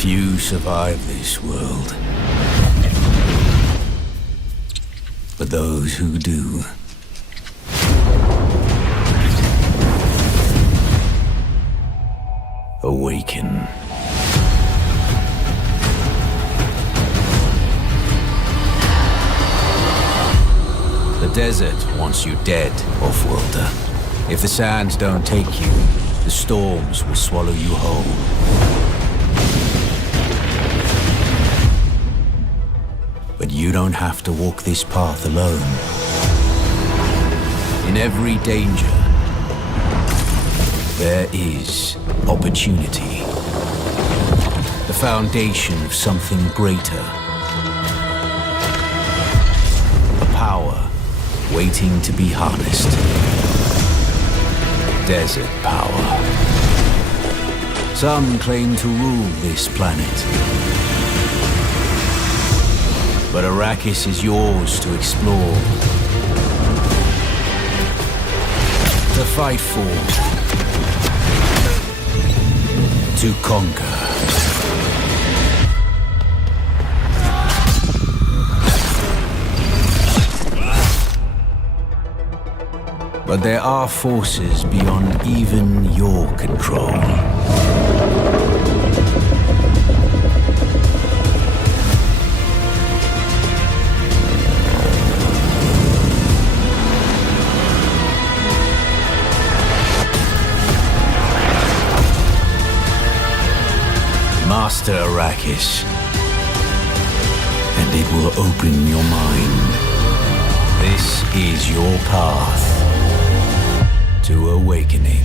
Few survive this world. But those who do awaken. The desert wants you dead, off-worlder. If the sands don't take you, the storms will swallow you whole. But you don't have to walk this path alone. In every danger, there is opportunity. The foundation of something greater. A power waiting to be harnessed. Desert power. Some claim to rule this planet. But Arrakis is yours to explore. To fight for. To conquer. But there are forces beyond even your control. Master Arrakis, and it will open your mind. This is your path to awakening.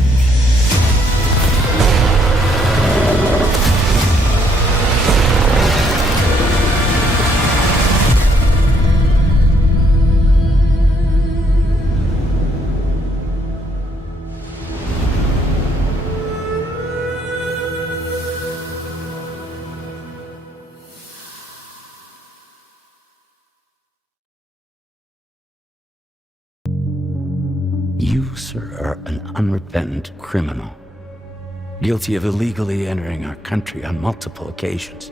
You, sir, are an unrepentant criminal, guilty of illegally entering our country on multiple occasions.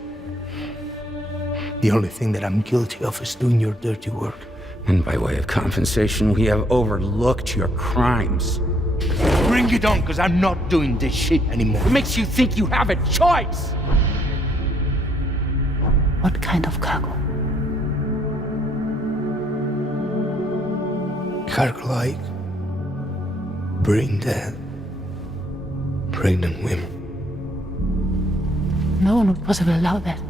The only thing that I'm guilty of is doing your dirty work. And by way of compensation, we have overlooked your crimes. Bring it on, because I'm not doing this shit anymore. What makes you think you have a choice? What kind of cargo? Cargo like brain dead, pregnant women. No one would possibly allow that.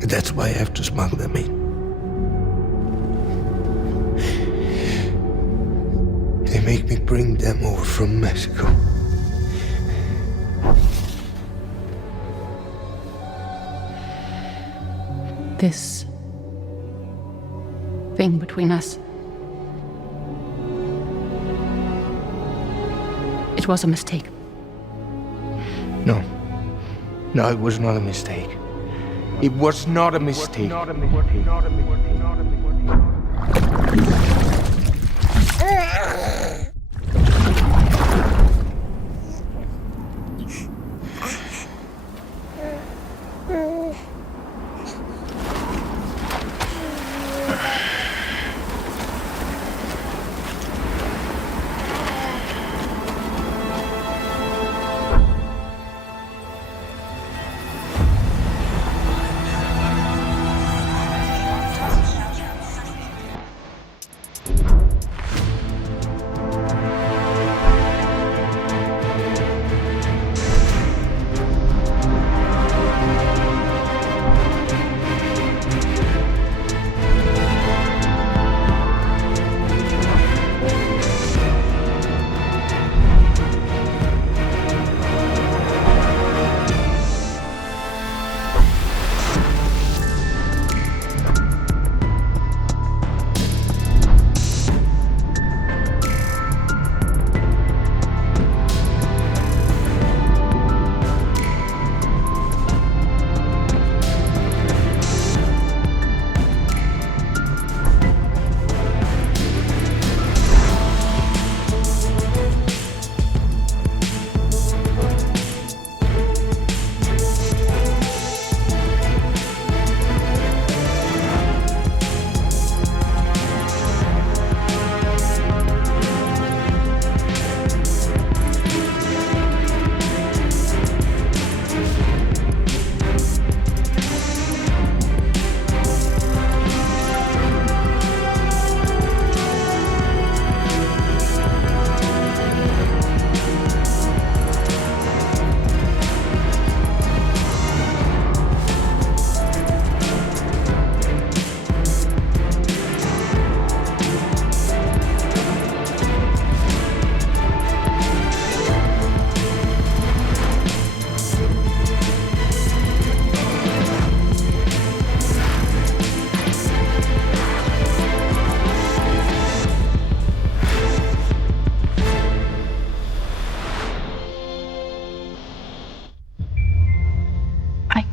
That's why I have to smuggle them in. They make me bring them over from Mexico. This thing between us. It was a mistake. No. No, it was not a mistake. It was not a mistake.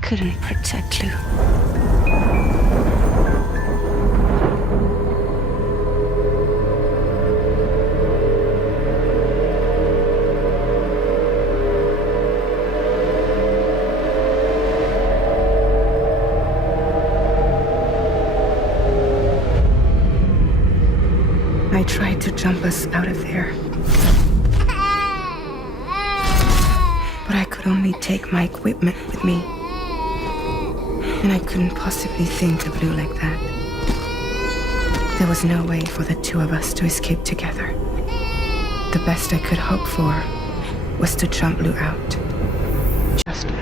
couldn't protect you. I tried to jump us out of there. But I could only take my equipment with me. And I couldn't possibly think of Lou like that. There was no way for the two of us to escape together. The best I could hope for was to jump Lou out. Just Lou.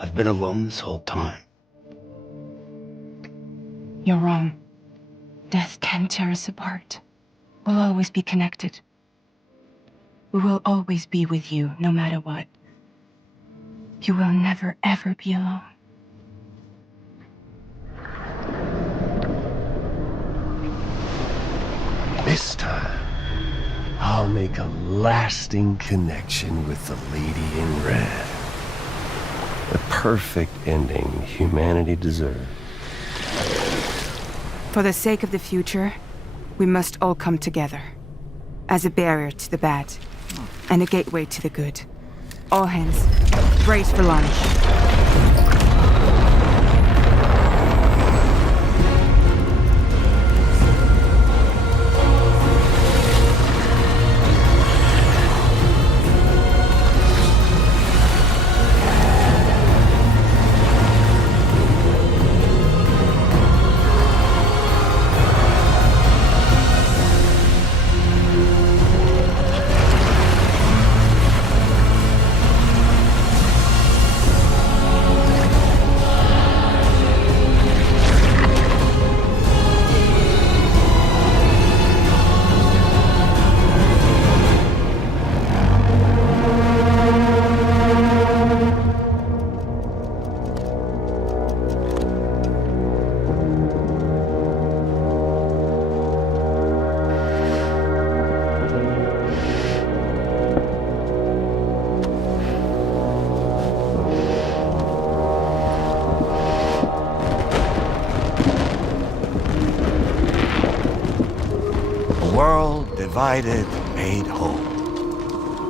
I've been alone this whole time. You're wrong. Death can tear us apart. We'll always be connected. We will always be with you, no matter what. You will never, ever be alone. This time, I'll make a lasting connection with the lady in red. The perfect ending humanity deserves. For the sake of the future, we must all come together. As a barrier to the bad, and a gateway to the good. All hands, brace for launch. world divided made whole,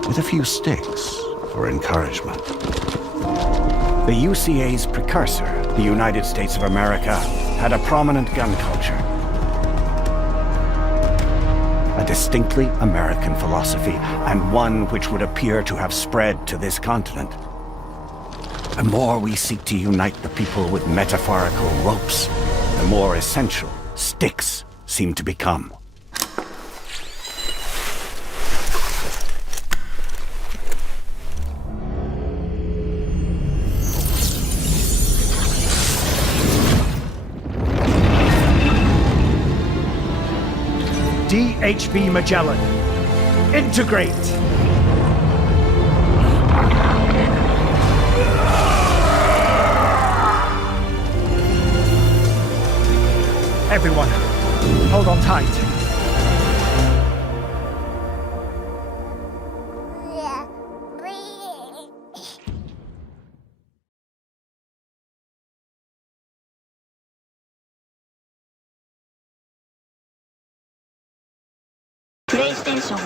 with a few sticks for encouragement. The UCA's precursor, the United States of America, had a prominent gun culture. A distinctly American philosophy, and one which would appear to have spread to this continent. The more we seek to unite the people with metaphorical ropes, the more essential sticks seem to become. DHB Magellan. Integrate! Everyone, hold on tight. PlayStation.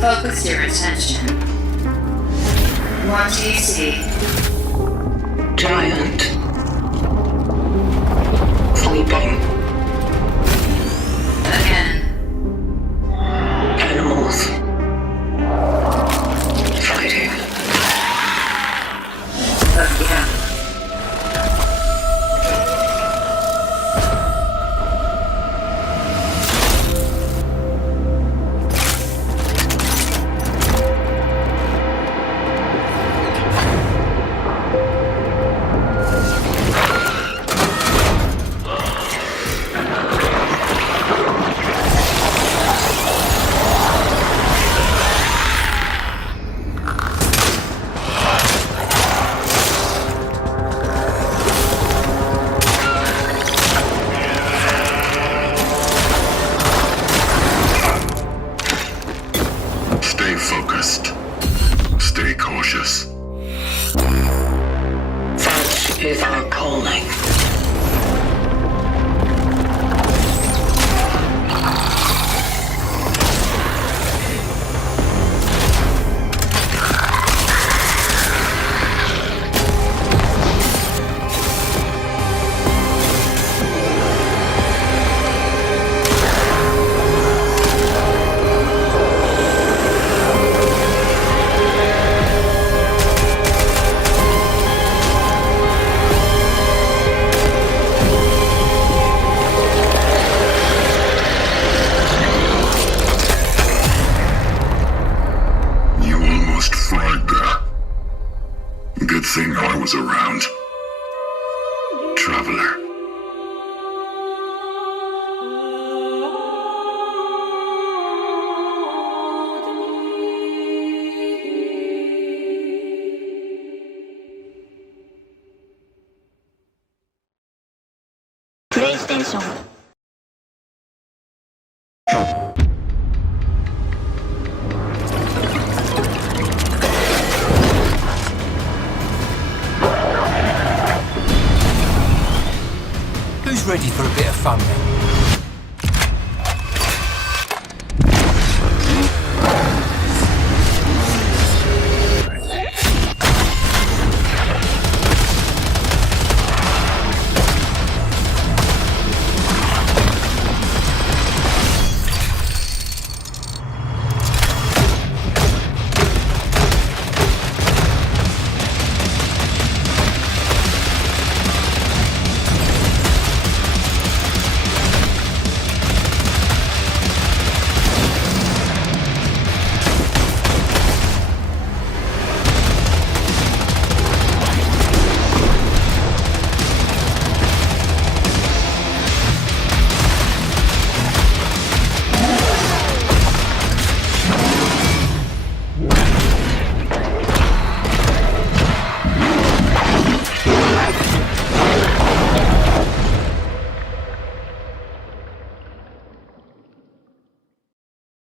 Focus your attention. What do you see? Giant. Sleeping. Again. Animals. Fighting. Again. Is our calling. Around. Traveler. PlayStation. Ready for a bit of fun then?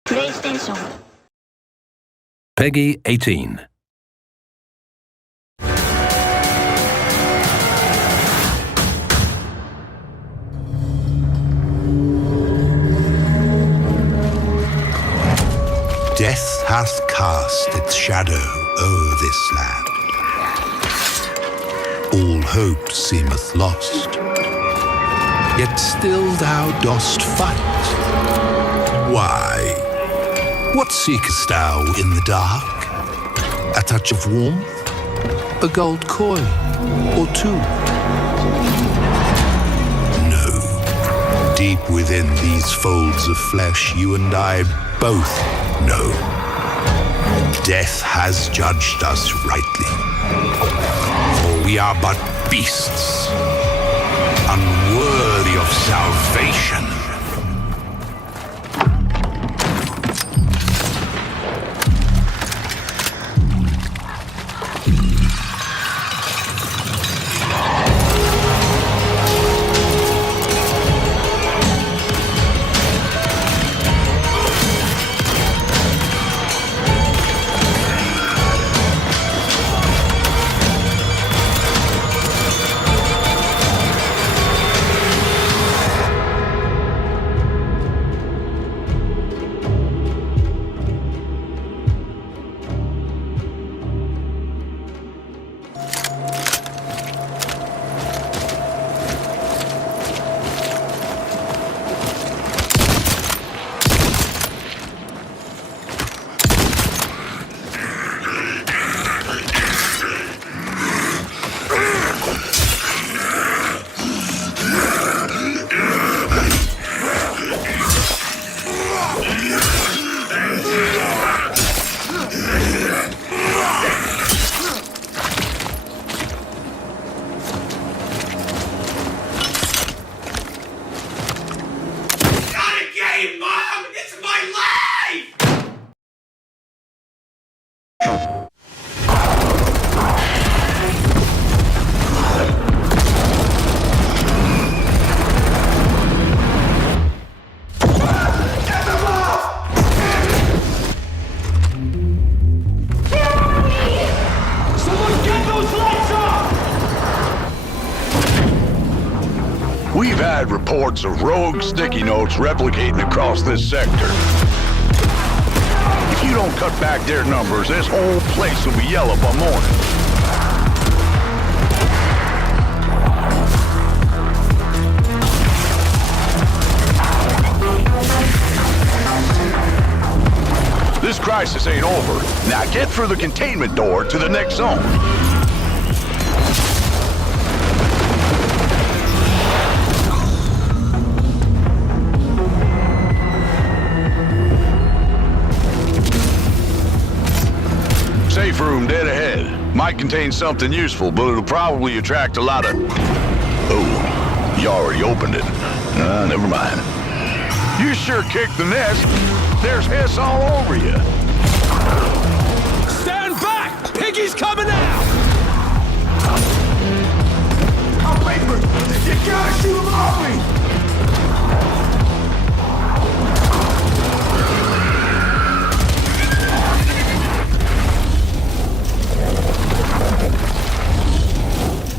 PlayStation. Peggy 18. hath cast its shadow o'er this land. All hope seemeth lost, yet still thou dost fight. Why? What seekest thou in the dark? A touch of warmth? A gold coin or two? No. Deep within these folds of flesh, you and I both know. Death has judged us rightly. For we are but beasts, unworthy of salvation. We've had reports of rogue sticky notes replicating across this sector. If you don't cut back their numbers, this whole place will be yellow by morning. This crisis ain't over. Now get through the containment door to the next zone. Safe room dead ahead. Might contain something useful, but it'll probably attract a lot of... Oh, you already opened it. Never mind. You sure kicked the nest. There's hiss all over you. Stand back! Piggy's coming out! Oh, paper! You gotta shoot him off me!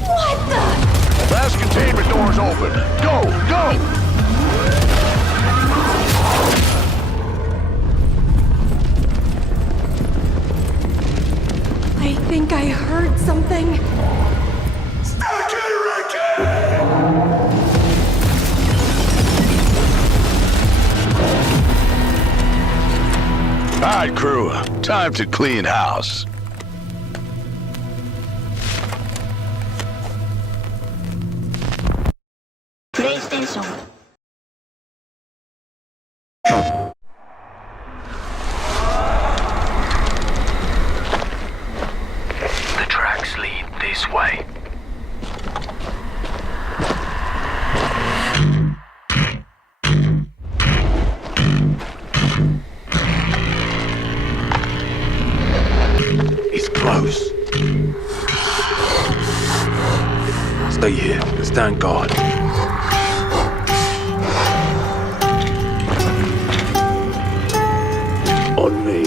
What the? Last containment door's open. Go, go! I think I heard something. Stop generating! All right, crew. Time to clean house. PlayStation. The tracks lead this way. He's close. Stay here. Stand guard. On me.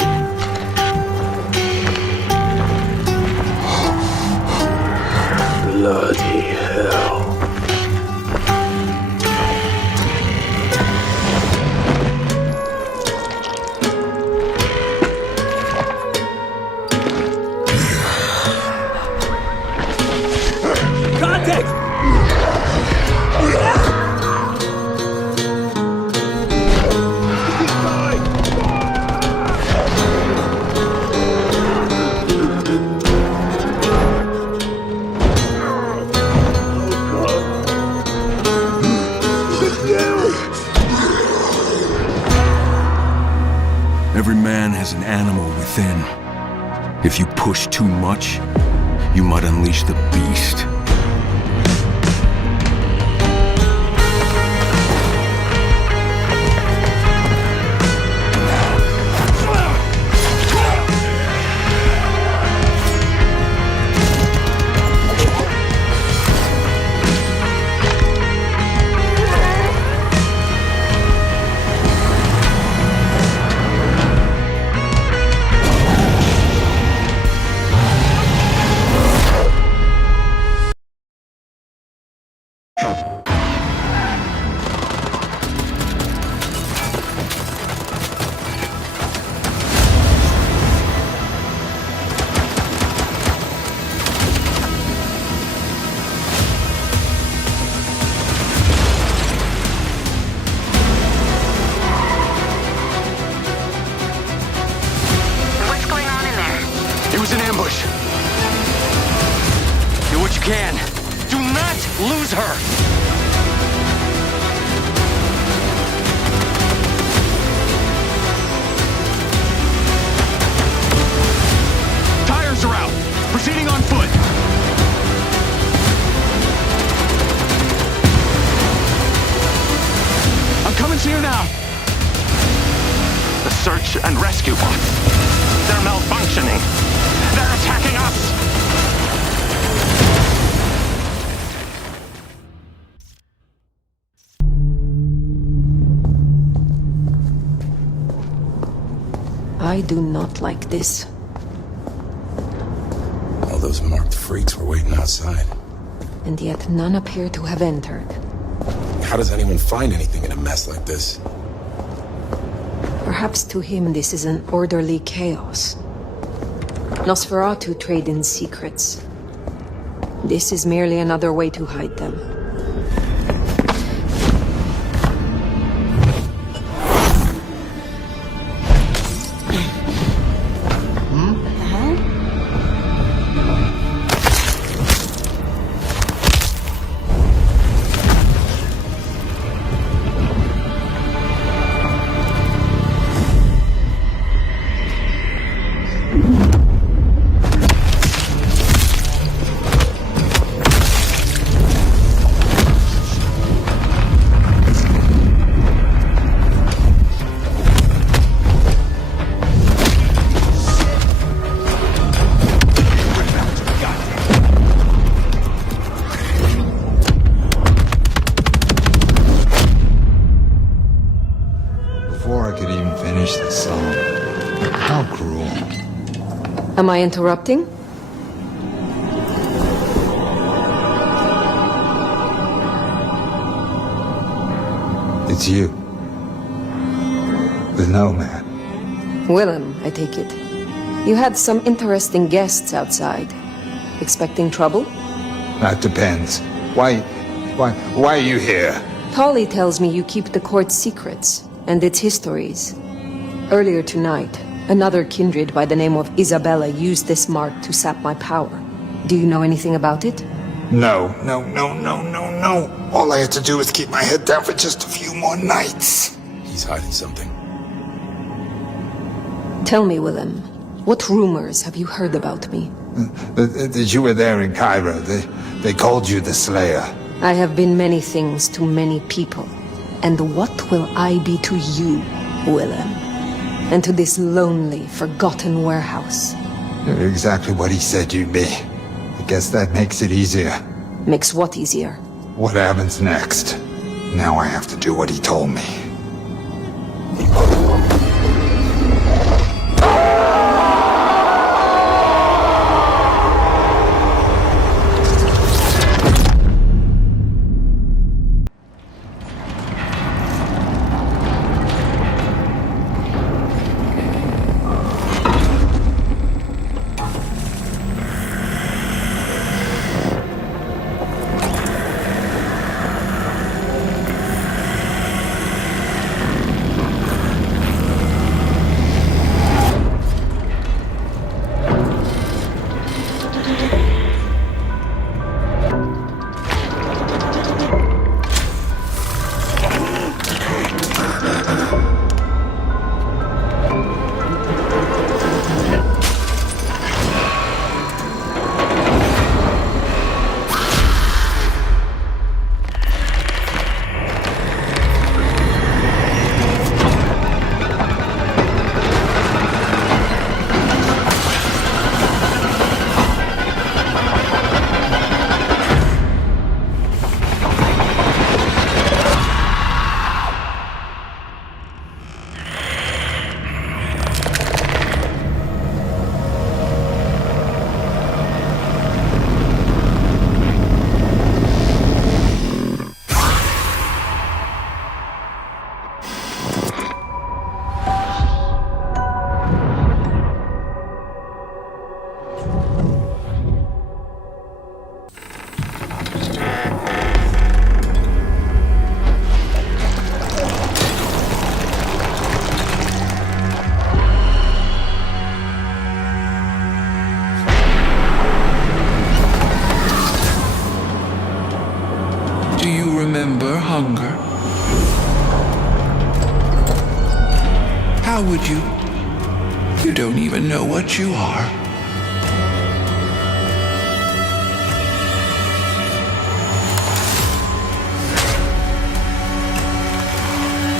Bloody hell. Every man has an animal within. If you push too much, you might unleash the beast. I do not like this. All those marked freaks were waiting outside. And yet none appear to have entered. How does anyone find anything in a mess like this? Perhaps to him this is an orderly chaos. Nosferatu trade in secrets. This is merely another way to hide them. Am I interrupting? It's you. The nomad. Willem, I take it. You had some interesting guests outside. Expecting trouble? That depends. Why are you here? Tolly tells me you keep the court's secrets and its histories. Earlier tonight, another kindred by the name of Isabella used this mark to sap my power. Do you know anything about it? No. All I had to do was keep my head down for just a few more nights. He's hiding something. Tell me, Willem, what rumors have you heard about me? That you were there in Cairo. They called you the Slayer. I have been many things to many people. And what will I be to you, Willem? And to this lonely, forgotten warehouse? You're exactly what he said you'd be. I guess that makes it easier. Makes what easier? What happens next? Now I have to do what he told me. Do you remember hunger? How would you? You don't even know what you are.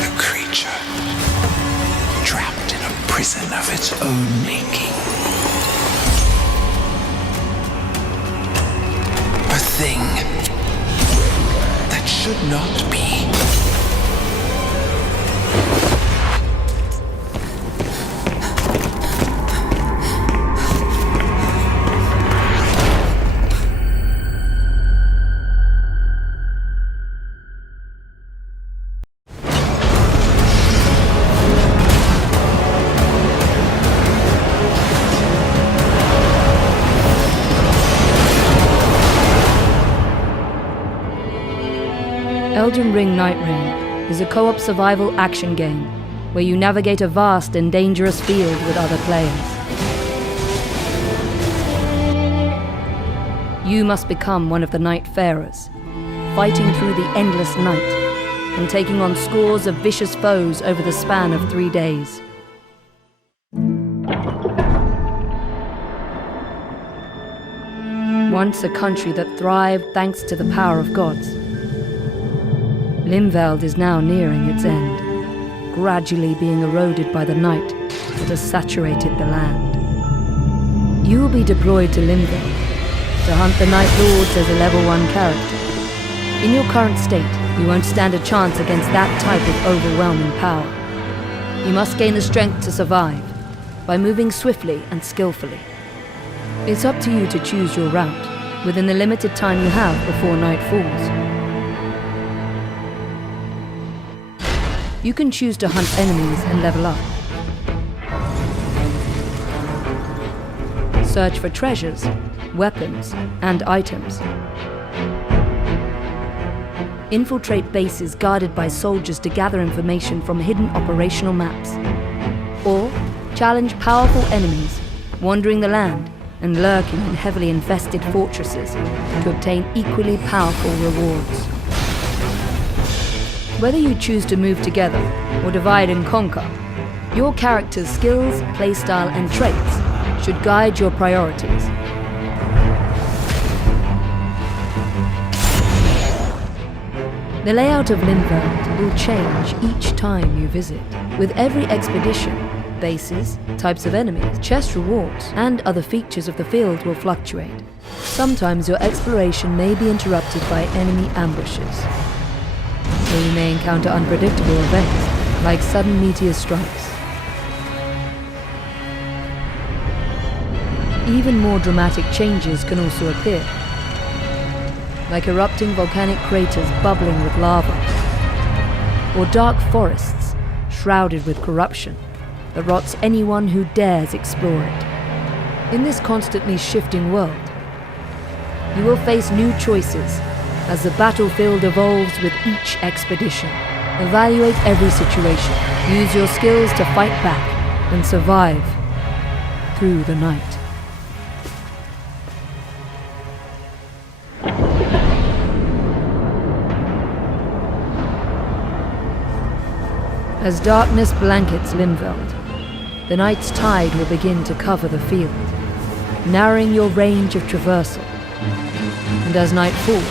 A creature trapped in a prison of its own making. A thing that should not be. Elden Ring Night Rain is a co-op survival action game where you navigate a vast and dangerous field with other players. You must become one of the Nightfarers, fighting through the endless night and taking on scores of vicious foes over the span of 3 days. Once a country that thrived thanks to the power of gods, Limveld is now nearing its end, gradually being eroded by the night that has saturated the land. You will be deployed to Limveld to hunt the Night Lords as a level 1 character. In your current state, you won't stand a chance against that type of overwhelming power. You must gain the strength to survive by moving swiftly and skillfully. It's up to you to choose your route within the limited time you have before night falls. You can choose to hunt enemies and level up. Search for treasures, weapons, and items. Infiltrate bases guarded by soldiers to gather information from hidden operational maps. Or challenge powerful enemies, wandering the land and lurking in heavily infested fortresses to obtain equally powerful rewards. Whether you choose to move together or divide and conquer, your character's skills, playstyle, and traits should guide your priorities. The layout of Limveld will change each time you visit. With every expedition, bases, types of enemies, chest rewards, and other features of the field will fluctuate. Sometimes your exploration may be interrupted by enemy ambushes, where you may encounter unpredictable events, like sudden meteor strikes. Even more dramatic changes can also appear, like erupting volcanic craters bubbling with lava, or dark forests shrouded with corruption that rots anyone who dares explore it. In this constantly shifting world, you will face new choices as the battlefield evolves with each expedition. Evaluate every situation, use your skills to fight back, and survive through the night. As darkness blankets Limveld, the night's tide will begin to cover the field, narrowing your range of traversal. And as night falls,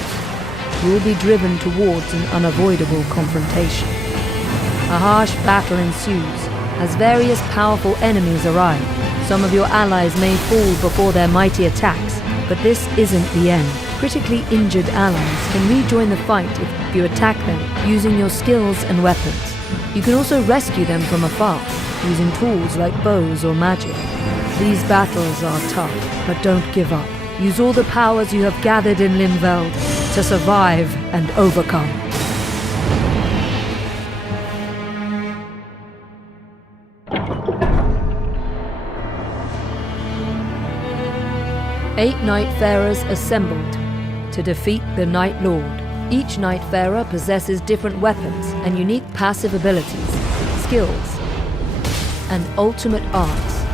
you will be driven towards an unavoidable confrontation. A harsh battle ensues as various powerful enemies arrive. Some of your allies may fall before their mighty attacks, but this isn't the end. Critically injured allies can rejoin the fight if you attack them using your skills and weapons. You can also rescue them from afar, using tools like bows or magic. These battles are tough, but don't give up. Use all the powers you have gathered in Limveld to survive and overcome. Eight Nightfarers assembled to defeat the Night Lord. Each Nightfarer possesses different weapons and unique passive abilities, skills, and ultimate arts.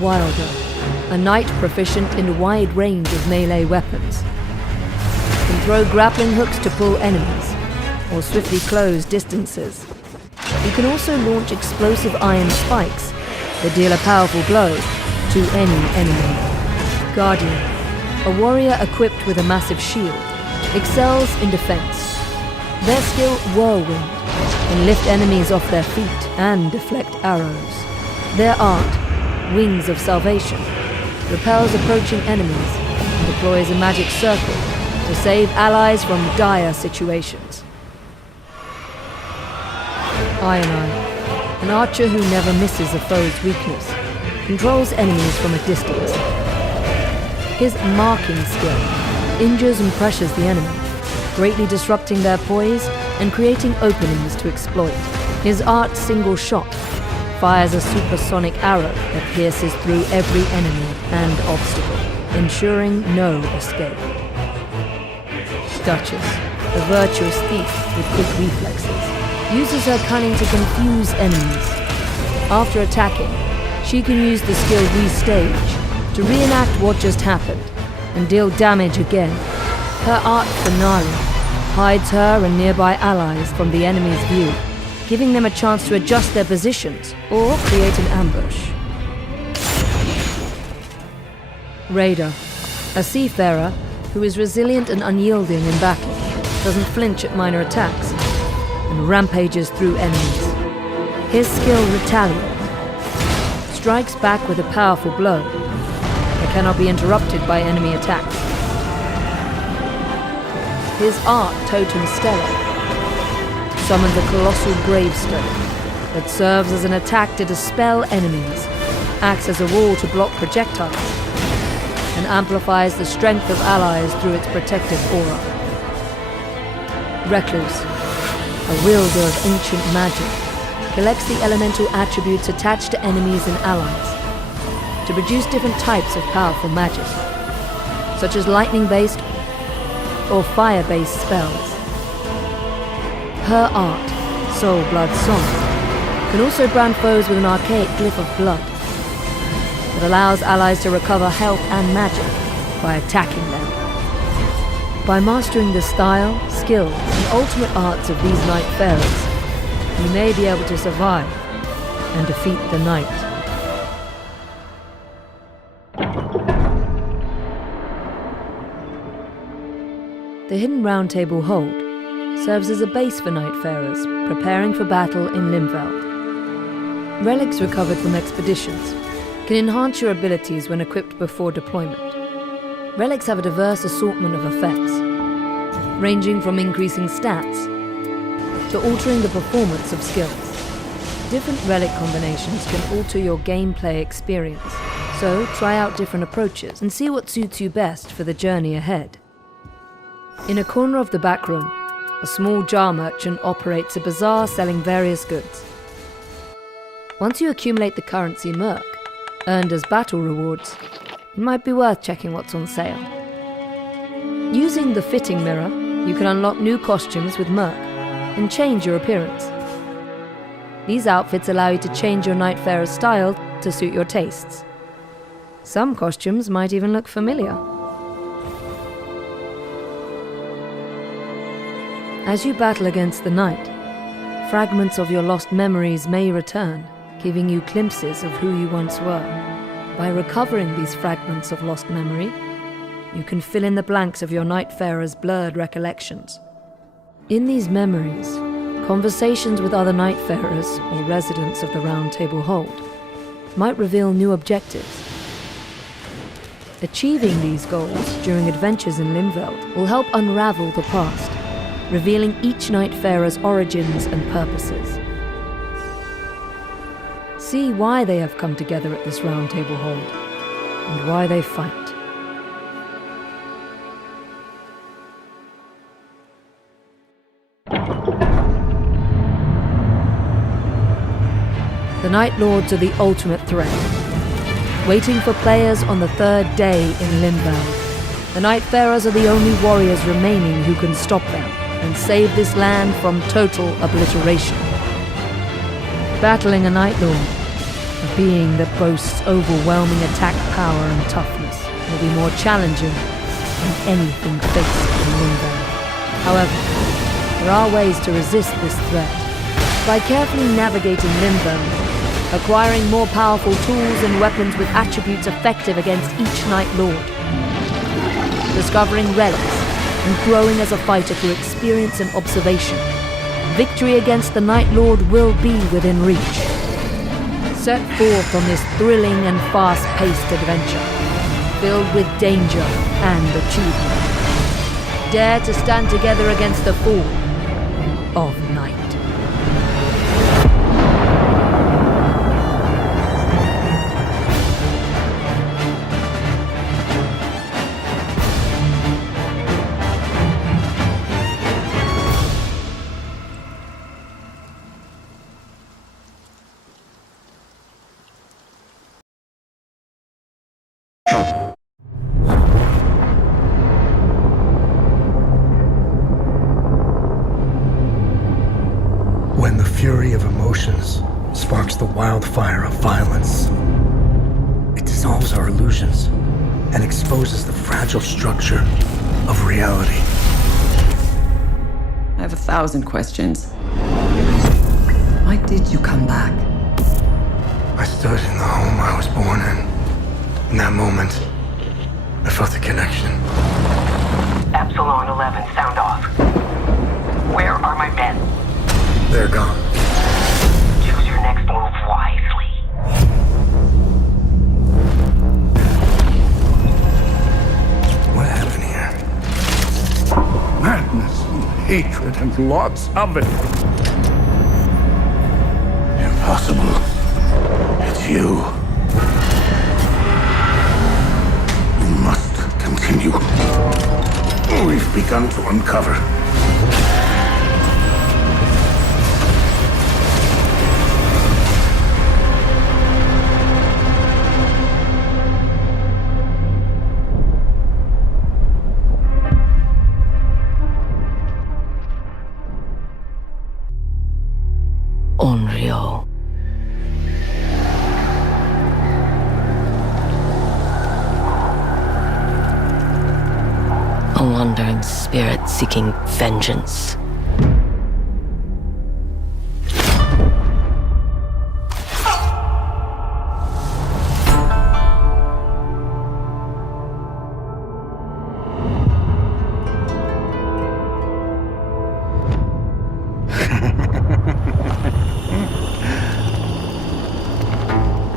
Wilder, a knight proficient in a wide range of melee weapons, can throw grappling hooks to pull enemies, or swiftly close distances. You can also launch explosive iron spikes that deal a powerful blow to any enemy. Guardian, a warrior equipped with a massive shield, excels in defense. Their skill, Whirlwind, can lift enemies off their feet and deflect arrows. Their art, Wings of Salvation, repels approaching enemies and deploys a magic circle to save allies from dire situations. Eye, an archer who never misses a foe's weakness, controls enemies from a distance. His marking skill injures and pressures the enemy, greatly disrupting their poise and creating openings to exploit. His art, Single Shot, fires a supersonic arrow that pierces through every enemy and obstacle, ensuring no escape. Duchess, a virtuous thief with quick reflexes, uses her cunning to confuse enemies. After attacking, she can use the skill Restage to reenact what just happened and deal damage again. Her art, Finale, hides her and nearby allies from the enemy's view, giving them a chance to adjust their positions or create an ambush. Raider, a seafarer who is resilient and unyielding in battle, doesn't flinch at minor attacks, and rampages through enemies. His skill, Retaliate, strikes back with a powerful blow that cannot be interrupted by enemy attacks. His art, Totem Stellar, summons a colossal gravestone that serves as an attack to dispel enemies, acts as a wall to block projectiles, and amplifies the strength of allies through its protective aura. Recluse, a wielder of ancient magic, collects the elemental attributes attached to enemies and allies to produce different types of powerful magic, such as lightning-based or fire-based spells. Her art, Soul Blood Song, can also brand foes with an archaic glyph of blood that allows allies to recover health and magic by attacking them. By mastering the style, skill, and ultimate arts of these Nightfarers, you may be able to survive and defeat the night. The Hidden Round Table Hold serves as a base for Nightfarers preparing for battle in Limveld. Relics recovered from expeditions can enhance your abilities when equipped before deployment. Relics have a diverse assortment of effects, ranging from increasing stats to altering the performance of skills. Different relic combinations can alter your gameplay experience, so try out different approaches and see what suits you best for the journey ahead. In a corner of the back room, a small jar merchant operates a bazaar selling various goods. Once you accumulate the currency Merc, earned as battle rewards, it might be worth checking what's on sale. Using the fitting mirror, you can unlock new costumes with Merc and change your appearance. These outfits allow you to change your Nightfarer's style to suit your tastes. Some costumes might even look familiar. As you battle against the night, fragments of your lost memories may return, giving you glimpses of who you once were. By recovering these fragments of lost memory, you can fill in the blanks of your Nightfarer's blurred recollections. In these memories, conversations with other Nightfarers or residents of the Round Table Hold might reveal new objectives. Achieving these goals during adventures in Limveld will help unravel the past, revealing each Nightfarer's origins and purposes. See why they have come together at this Round Table Hold, and why they fight. The Night Lords are the ultimate threat, waiting for players on the third day in Limveld. The Nightfarers are the only warriors remaining who can stop them and save this land from total obliteration. Battling a Night Lord, a being that boasts overwhelming attack power and toughness, will be more challenging than anything faced in Limveld. However, there are ways to resist this threat. By carefully navigating Limbo, acquiring more powerful tools and weapons with attributes effective against each Night Lord, discovering relics, and growing as a fighter through experience and observation, victory against the Night Lord will be within reach. Set forth on this thrilling and fast-paced adventure, filled with danger and achievement. Dare to stand together against the fall of night. When the fury of emotions sparks the wildfire of violence, it dissolves our illusions and exposes the fragile structure of reality. I have 1,000 questions. Why did you come back? I stood in the home I was born in. In that moment, I felt a connection. Epsilon 11, sound off. Where are my men? They're gone. Choose your next move wisely. What happened here? Madness and hatred and lots of it. Impossible. It's you. We must continue. We've begun to uncover. Unreal. A wandering spirit seeking vengeance.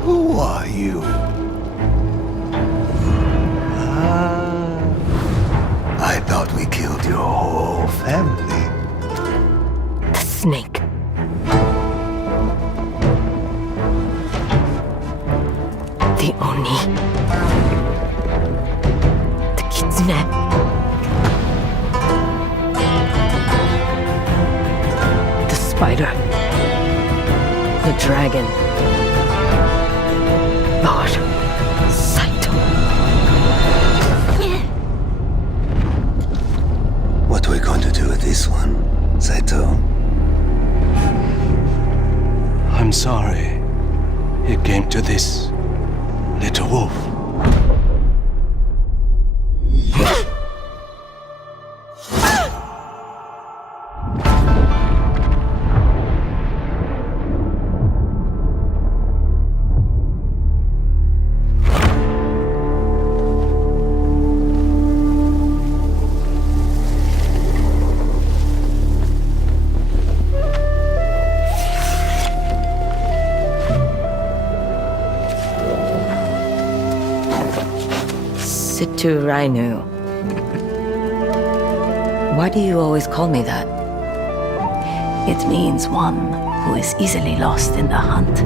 Who are you? I thought we killed your whole family. The snake. The Oni. The Kitsune. The spider. The dragon. Lord Saito. What are we going to do with this one, Saito? I'm sorry it came to this, little wolf. Situ Rainu. Why do you always call me that? It means one who is easily lost in the hunt.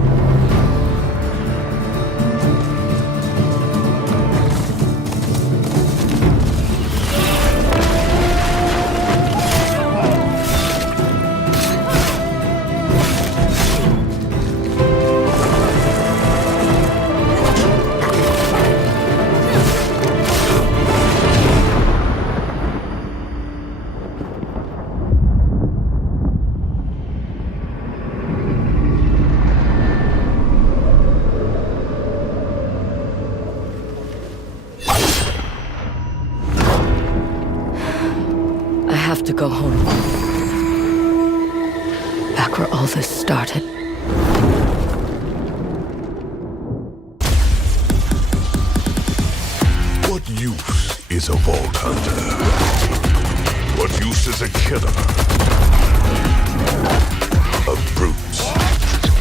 have to go home. Back where all this started. What use is a vault hunter? What use is a killer? Of brutes.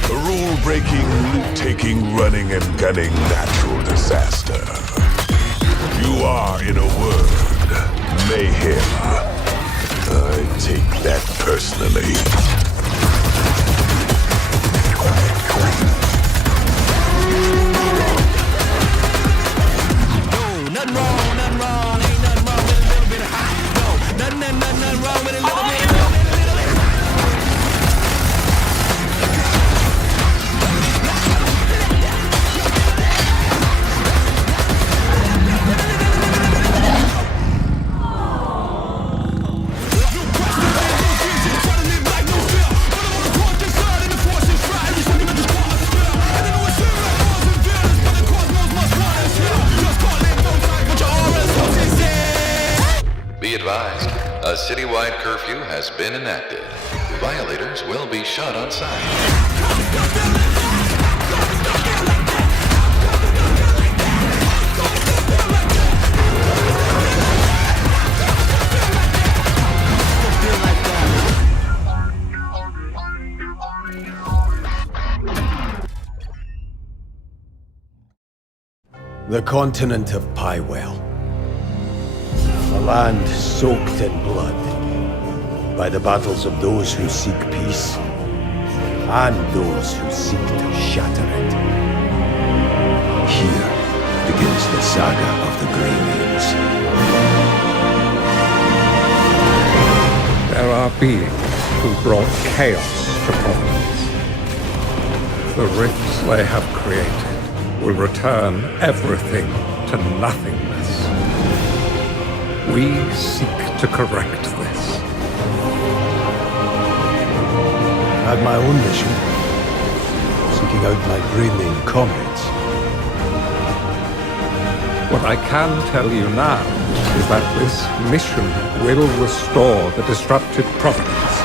A rule-breaking, loot-taking, running and gunning natural disaster. You are, in a word, mayhem. I take that personally. Nothing wrong, ain't nothing wrong with a little bit of hot. No, nothing wrong with a little bit. Be advised, a citywide curfew has been enacted. Violators will be shot on sight. The continent of Pywell. A land soaked in blood by the battles of those who seek peace and those who seek to shatter it. Here begins the saga of the Greymanes. There are beings who brought chaos to Providence. The rifts they have created will return everything to nothingness. We seek to correct this. I had my own mission, seeking out my Greymane comrades. What I can tell you now is that this mission will restore the disrupted Providence.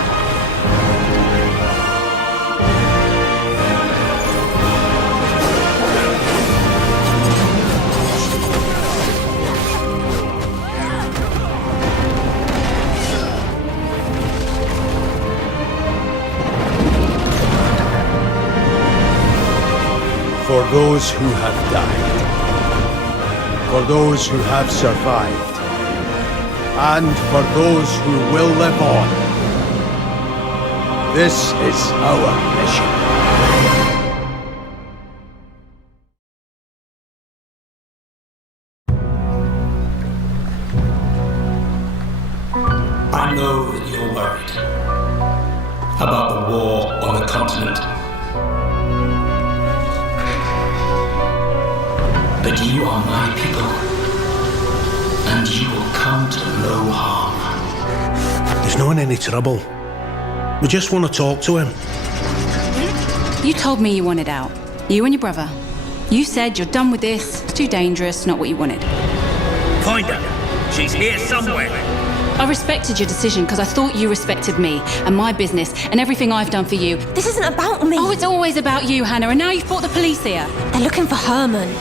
For those who have died, for those who have survived, and for those who will live on, this is our mission. I know that you're worried about the war on the continent. But you are my people, and you will come to no harm. He's not in any trouble. We just want to talk to him. You told me you wanted out. You and your brother. You said you're done with this, it's too dangerous, not what you wanted. Find her. She's here somewhere. I respected your decision because I thought you respected me and my business and everything I've done for you. This isn't about me. Oh, it's always about you, Hannah, and now you've brought the police here. They're looking for Herman.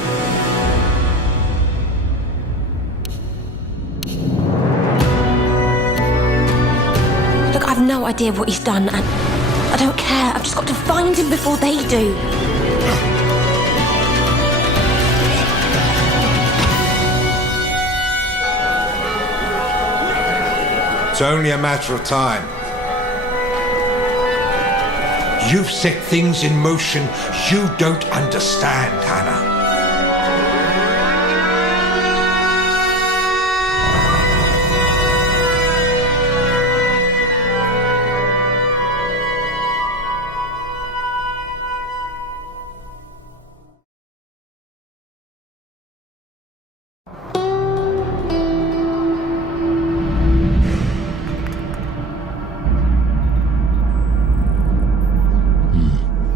Look, I've no idea what he's done, and I don't care. I've just got to find him before they do. It's only a matter of time. You've set things in motion you don't understand, Hannah.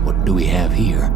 What do we have here?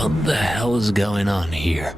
What the hell is going on here?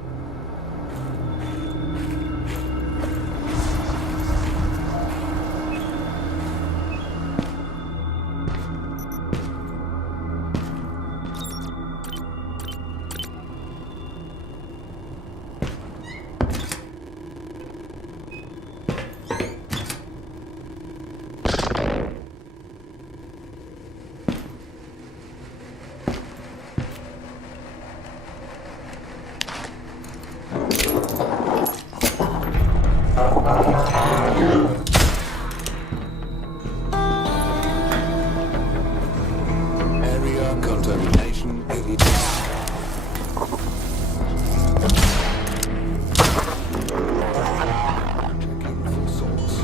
Area contamination 82. Checking for source.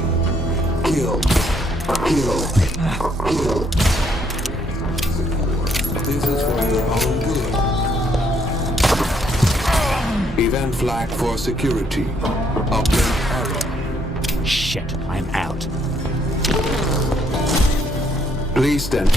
Kill. This is for your own good. Event flag for security. Update error. Shit, I'm out. Please stand.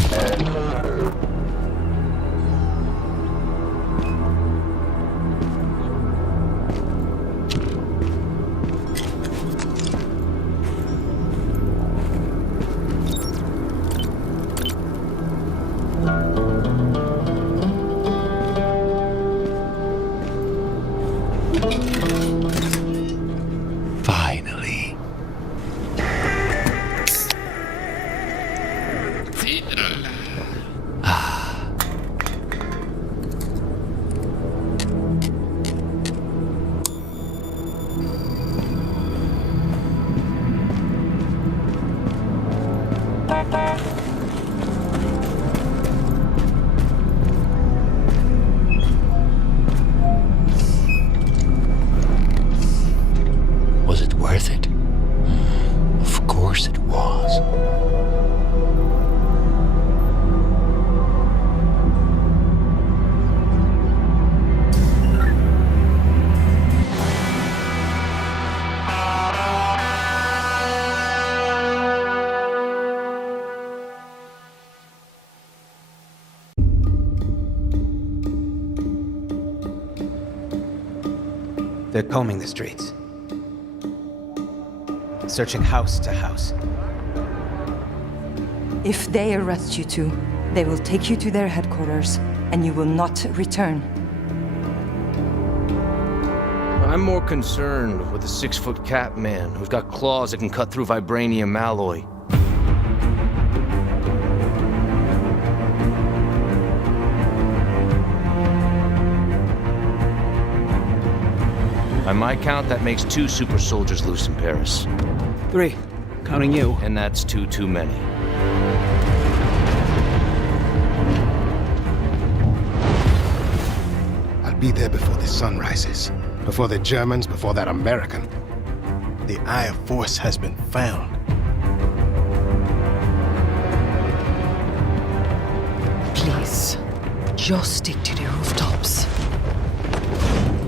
Finally. Was it worth it? Of course it was. They're combing the streets. Searching house to house. If they arrest you two, they will take you to their headquarters, and you will not return. I'm more concerned with the 6-foot cat man who's got claws that can cut through vibranium alloy. By my count, that makes 2 super soldiers loose in Paris. 3, counting you. And that's 2 too many. I'll be there before the sun rises. Before the Germans, before that American. The Eye of Force has been found. Please, just stick to the rooftops.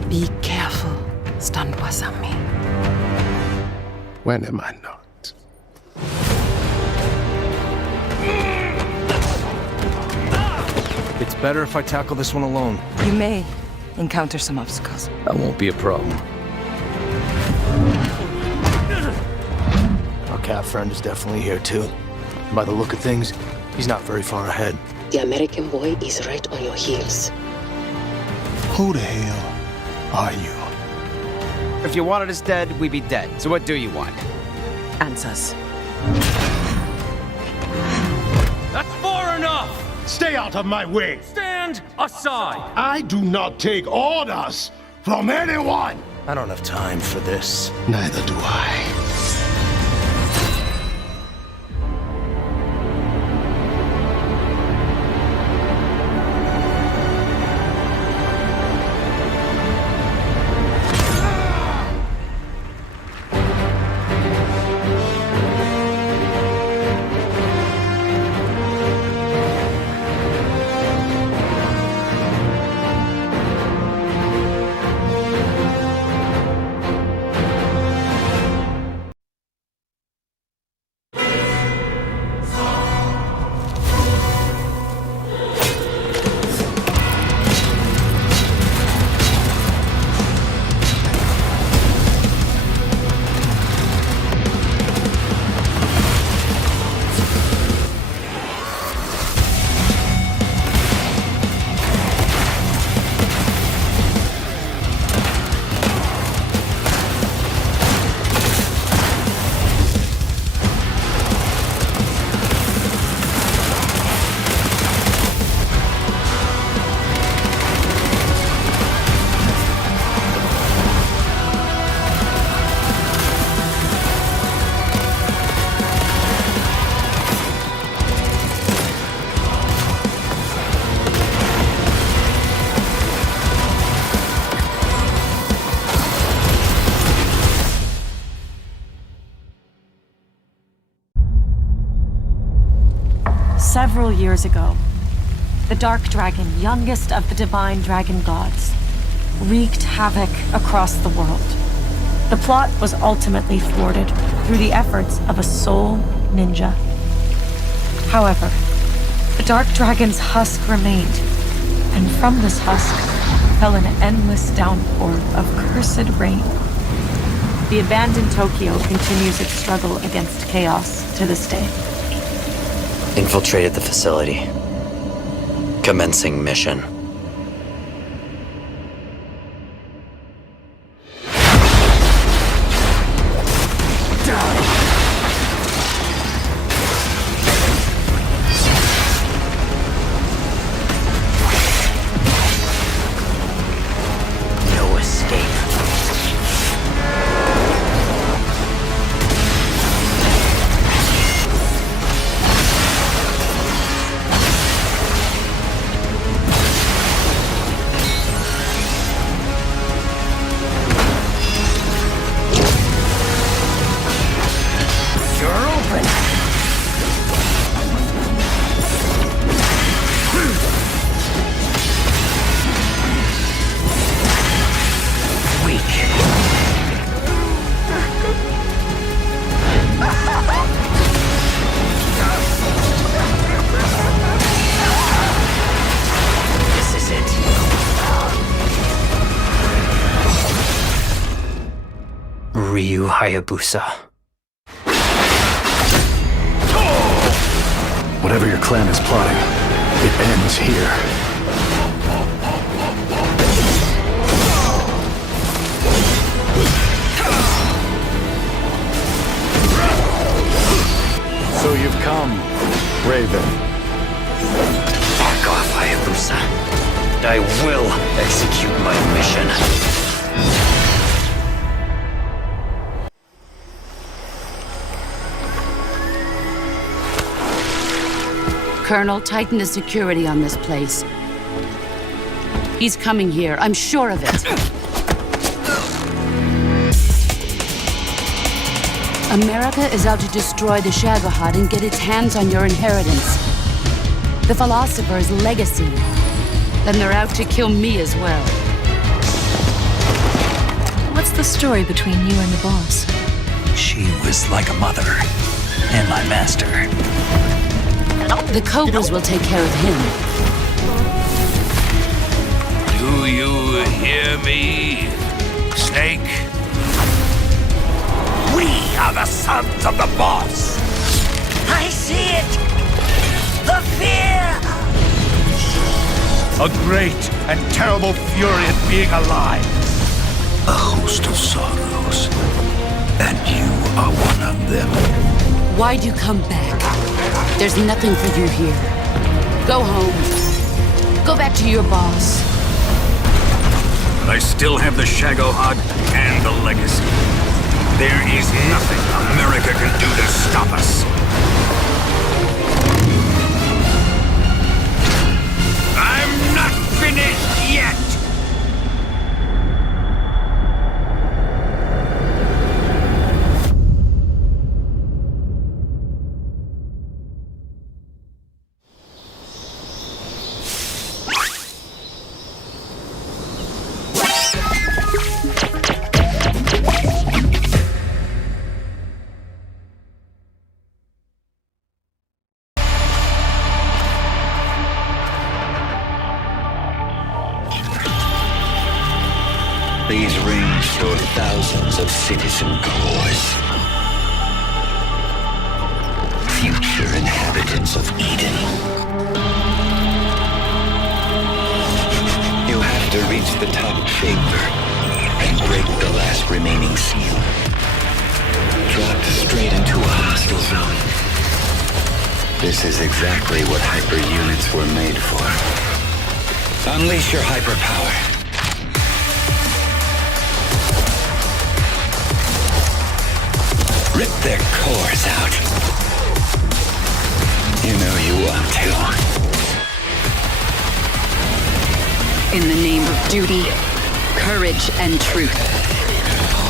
Be careful, stand me. When am I not? It's better if I tackle this one alone. You may encounter some obstacles. That won't be a problem. Our cat friend is definitely here too. And by the look of things, he's not very far ahead. The American boy is right on your heels. Who the hell are you? If you wanted us dead, we'd be dead. So what do you want? Answers. That's far enough! Stay out of my way! Stand aside! I do not take orders from anyone! I don't have time for this. Neither do I. Several years ago, the Dark Dragon, youngest of the divine dragon gods, wreaked havoc across the world. The plot was ultimately thwarted through the efforts of a sole ninja. However, the Dark Dragon's husk remained, and from this husk fell an endless downpour of cursed rain. The abandoned Tokyo continues its struggle against chaos to this day. Infiltrated the facility. Commencing mission. No escape. Hayabusa. Whatever your clan is plotting, it ends here. So you've come, Raven. Back off, Hayabusa. I will execute my mission. Colonel, tighten the security on this place. He's coming here, I'm sure of it. America is out to destroy the Shagohod and get its hands on your inheritance. The philosopher's legacy. Then they're out to kill me as well. What's the story between you and the boss? She was like a mother, and my master. The Cobras will take care of him. Do you hear me, Snake? We are the sons of the boss. I see it! The fear! A great and terrible fury at being alive. A host of sorrows, and you are one of them. Why'd you come back? There's nothing for you here. Go home. Go back to your boss. I still have the Shagohod and the legacy. There is nothing America can do to stop us. I'm not finished yet! These rings store thousands of citizen cores. Future inhabitants of Eden. You have to reach the top chamber and break the last remaining seal. Dropped straight into a hostile zone. This is exactly what hyper units were made for. Unleash your hyperpower. Rip their cores out. You know you want to. In the name of duty, courage, and truth,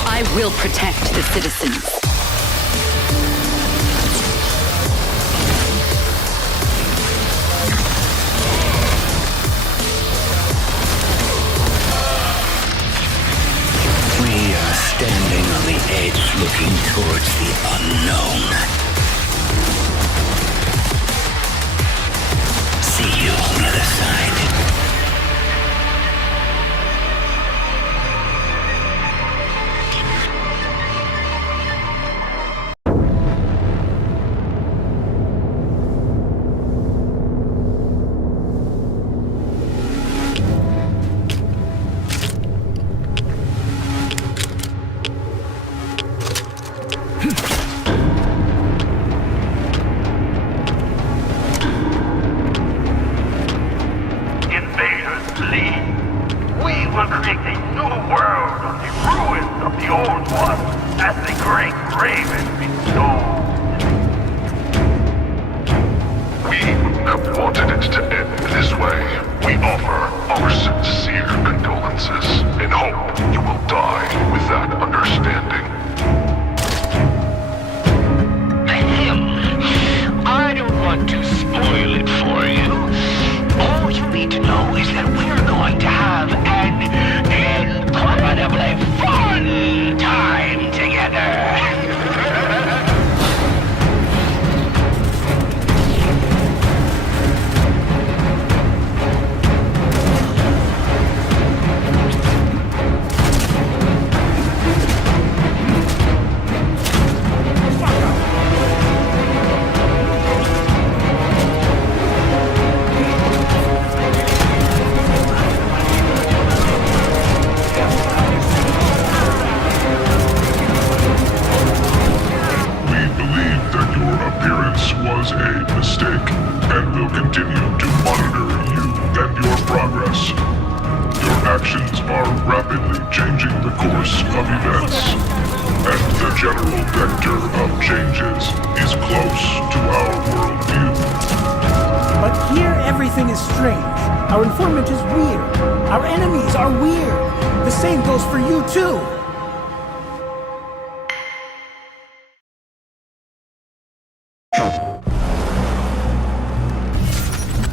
I will protect the citizens. It's looking towards the unknown. See you on the other side.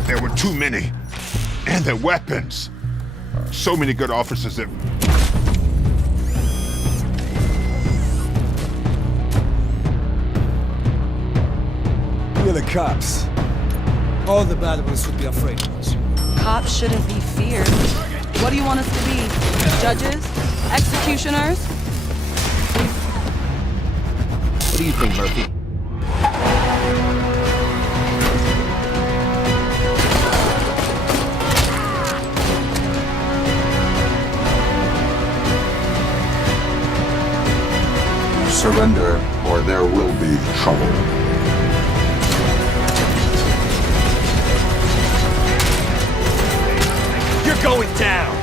There were too many. And their weapons. So many good officers that... We're the cops. All the bad ones should be afraid of us. Cops shouldn't be feared. What do you want us to be? Judges? Executioners? What do you think, Murphy? Surrender, or there will be trouble. You're going down!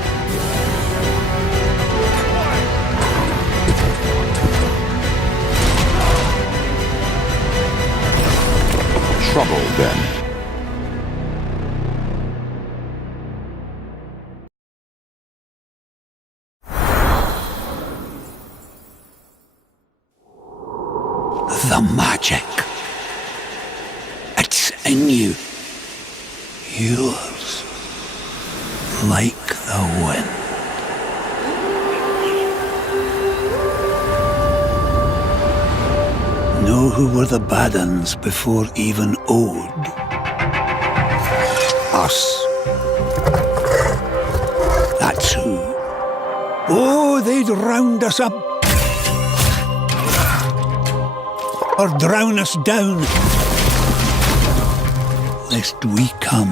Trouble, then. The magic. It's in you. Yours. Like the wind. Know who were the bad uns before even owed? Us. That's who. Oh, they'd round us up. Or drown us down, lest we come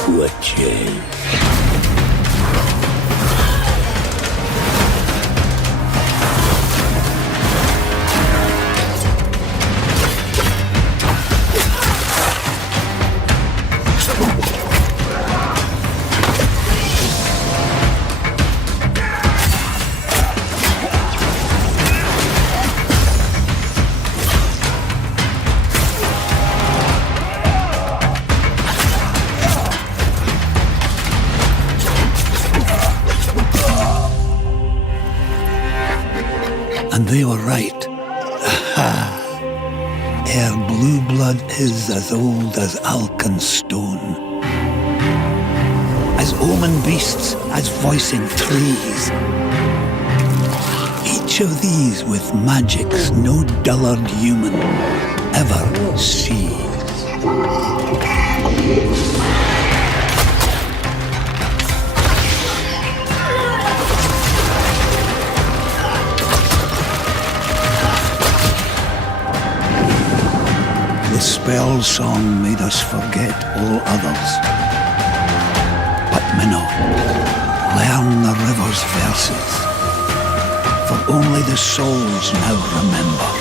to a change. And they were right. Aha! Ere blue blood is as old as Alkenstone, as omen beasts, as voicing trees. Each of these with magics no dullard human ever sees. The spell song made us forget all others. But Minnow, learn the river's verses, for only the souls now remember.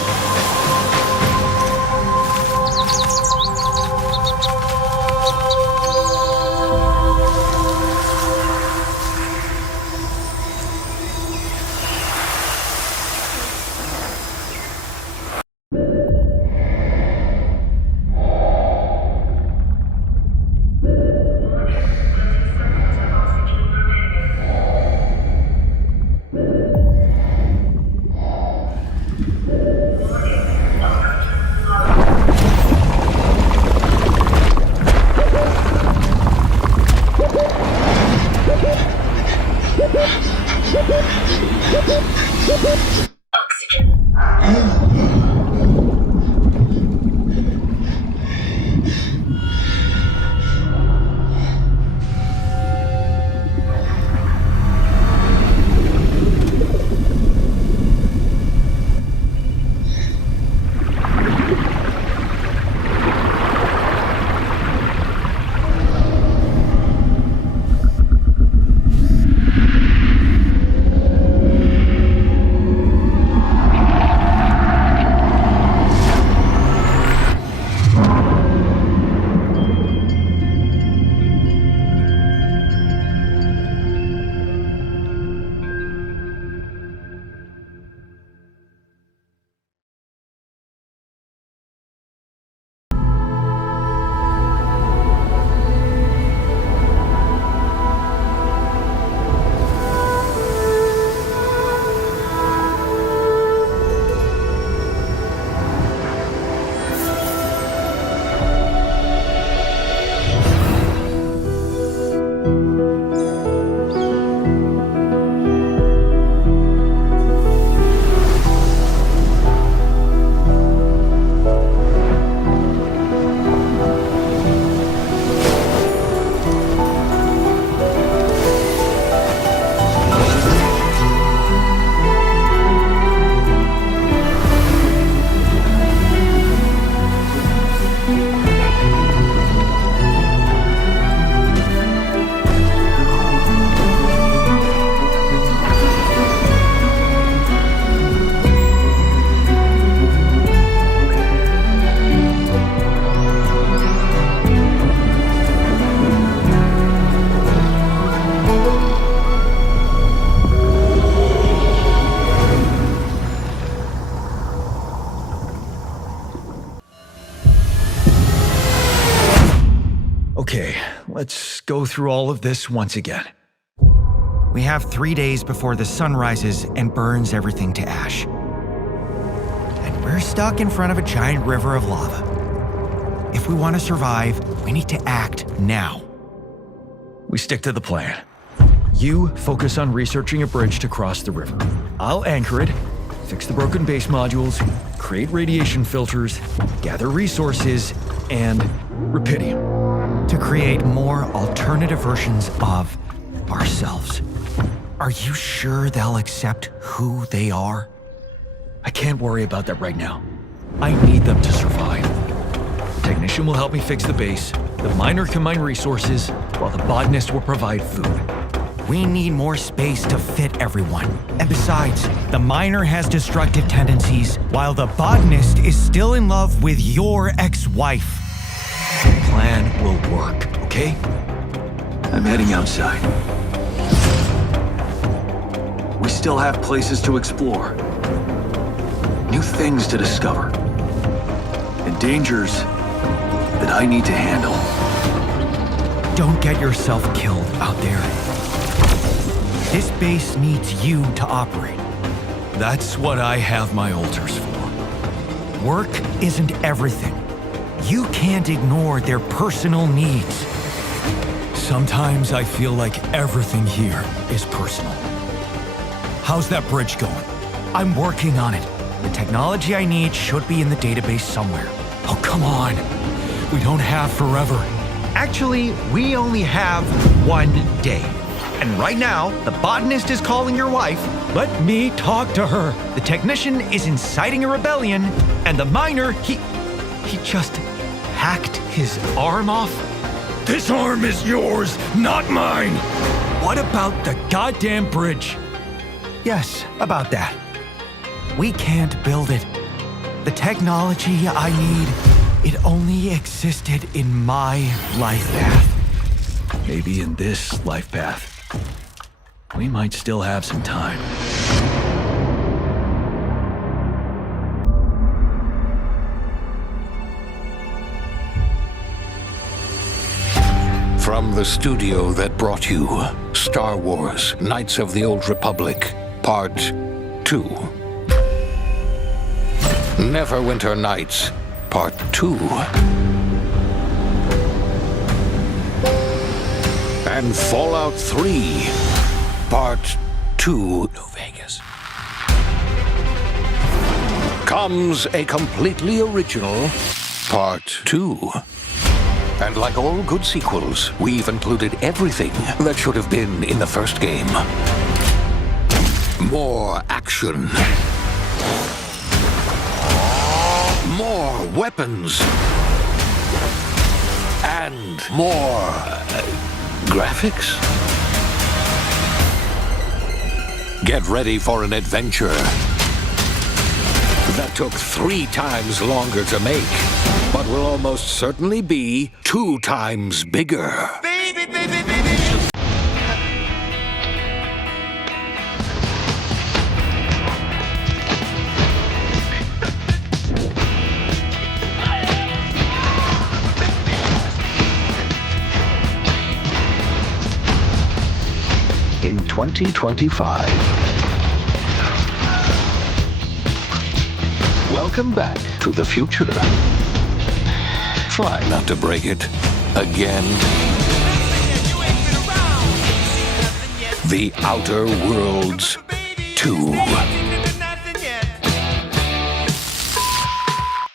Okay, let's go through all of this once again. We have 3 days before the sun rises and burns everything to ash. And we're stuck in front of a giant river of lava. If we want to survive, we need to act now. We stick to the plan. You focus on researching a bridge to cross the river. I'll anchor it, fix the broken base modules, create radiation filters, gather resources, and rupidium. To create more alternative versions of ourselves. Are you sure they'll accept who they are? I can't worry about that right now. I need them to survive. The technician will help me fix the base, the miner can mine resources, while the botanist will provide food. We need more space to fit everyone. And besides, the miner has destructive tendencies, while the botanist is still in love with your ex-wife. The plan will work, okay? I'm heading outside. We still have places to explore, new things to discover, and dangers that I need to handle. Don't get yourself killed out there. This base needs you to operate. That's what I have my altars for. Work isn't everything. You can't ignore their personal needs. Sometimes I feel like everything here is personal. How's that bridge going? I'm working on it. The technology I need should be in the database somewhere. Oh, come on. We don't have forever. Actually, we only have 1 day. And right now, the botanist is calling your wife. Let me talk to her. The technician is inciting a rebellion, and the miner, he just hacked his arm off. This arm is yours, not mine. What about the goddamn bridge? Yes, about that. We can't build it. The technology I need, it only existed in my life path. Maybe in this life path, we might still have some time. From the studio that brought you Star Wars: Knights of the Old Republic, Part 2. Neverwinter Nights, Part 2. And Fallout 3, Part 2. New Vegas. Comes a completely original Part 2. And like all good sequels, we've included everything that should have been in the first game. More action. More weapons. And more graphics. Get ready for an adventure that took 3 times longer to make, but will almost certainly be 2 times bigger. Baby, baby, baby. In 2025. Welcome back to the future. Try not to break it again. The Outer Worlds 2.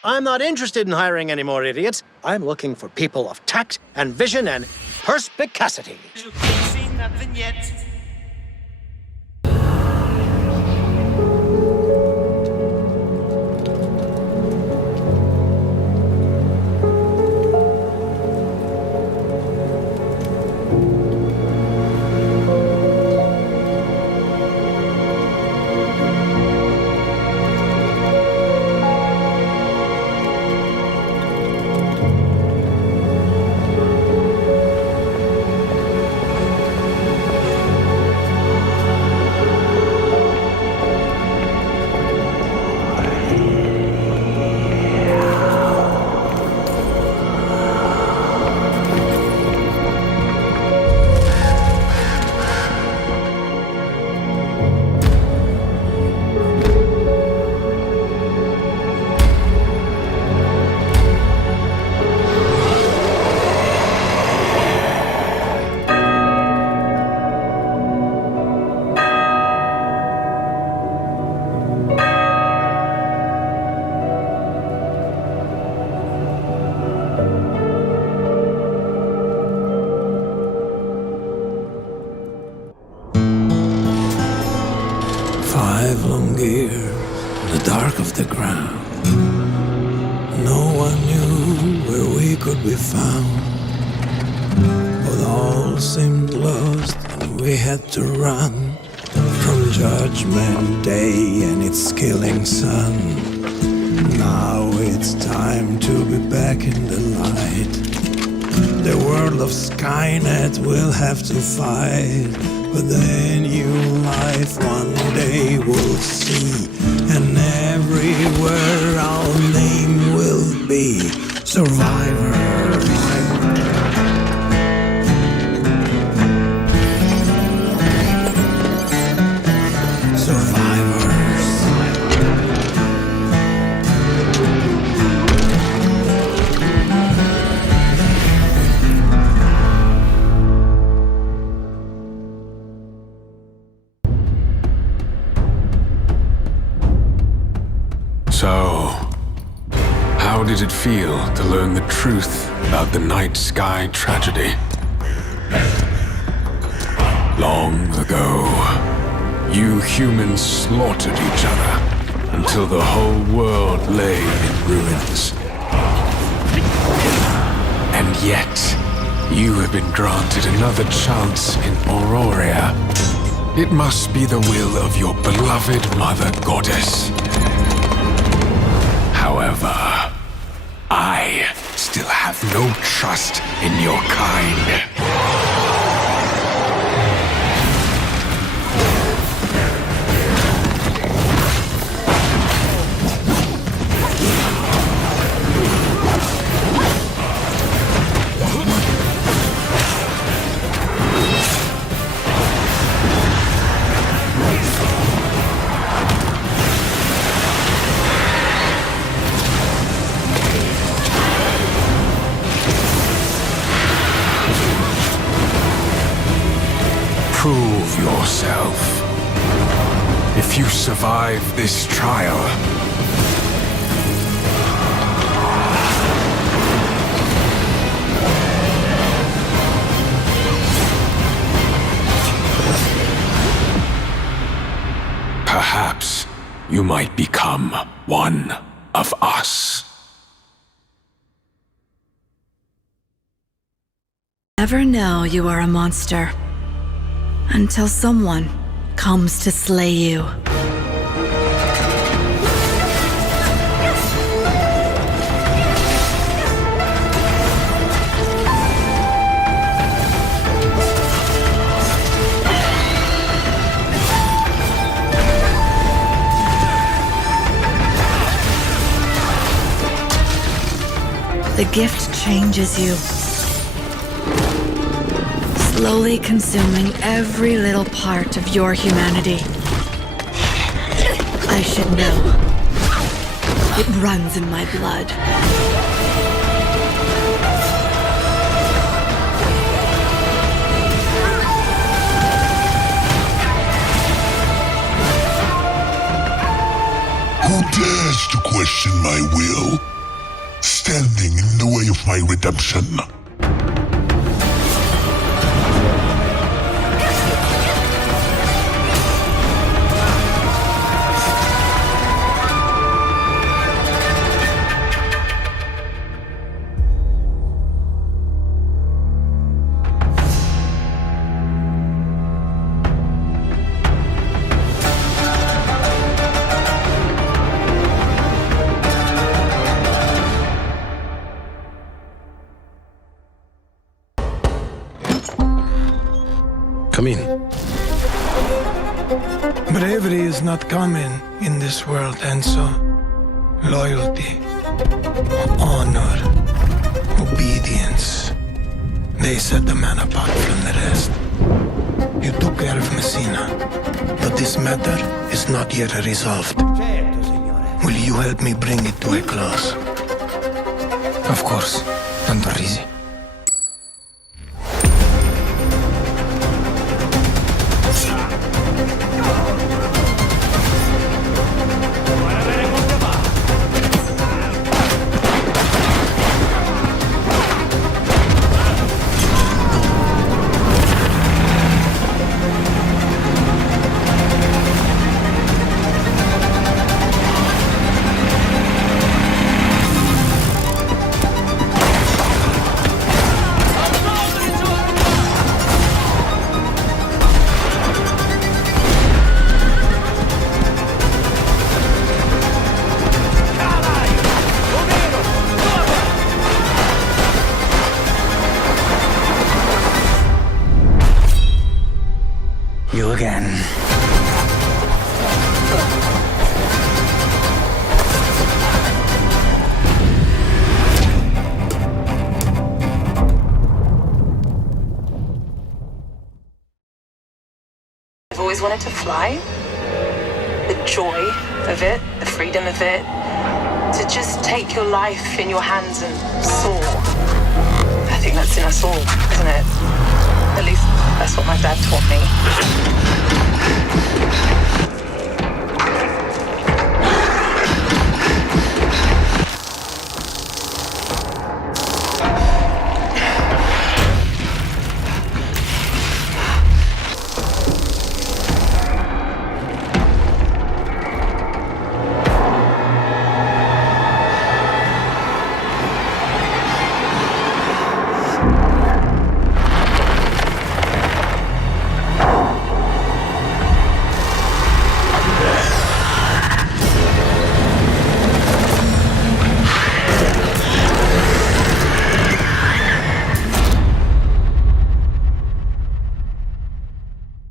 I'm not interested in hiring any more idiots. I'm looking for people of tact and vision and perspicacity. Nothing yet. To run from Judgment Day and its killing sun. Now it's time to be back in the light. The world of Skynet will have to fight, but the new life one day we'll see, and everywhere our name will be survivors. So, how did it feel to learn the truth about the night sky tragedy? Long ago, you humans slaughtered each other until the whole world lay in ruins. And yet, you have been granted another chance in Auroria. It must be the will of your beloved mother goddess. However, I still have no trust in your kind. Prove yourself. If you survive this trial, perhaps you might become one of us. Never know you are a monster until someone comes to slay you. The gift changes you, slowly consuming every little part of your humanity. I should know. It runs in my blood. Who dares to question my will, standing in the way of my redemption? Come in. Bravery is not common in this world, and so loyalty, honor, obedience, they set the man apart from the rest. You took care of Messina, but this matter is not yet resolved. Will you help me bring it to a close? Of course, Pantorisi. You again. I've always wanted to fly. The joy of it, the freedom of it. To just take your life in your hands and soar. I think that's in us all, isn't it? At least that's what my dad taught me.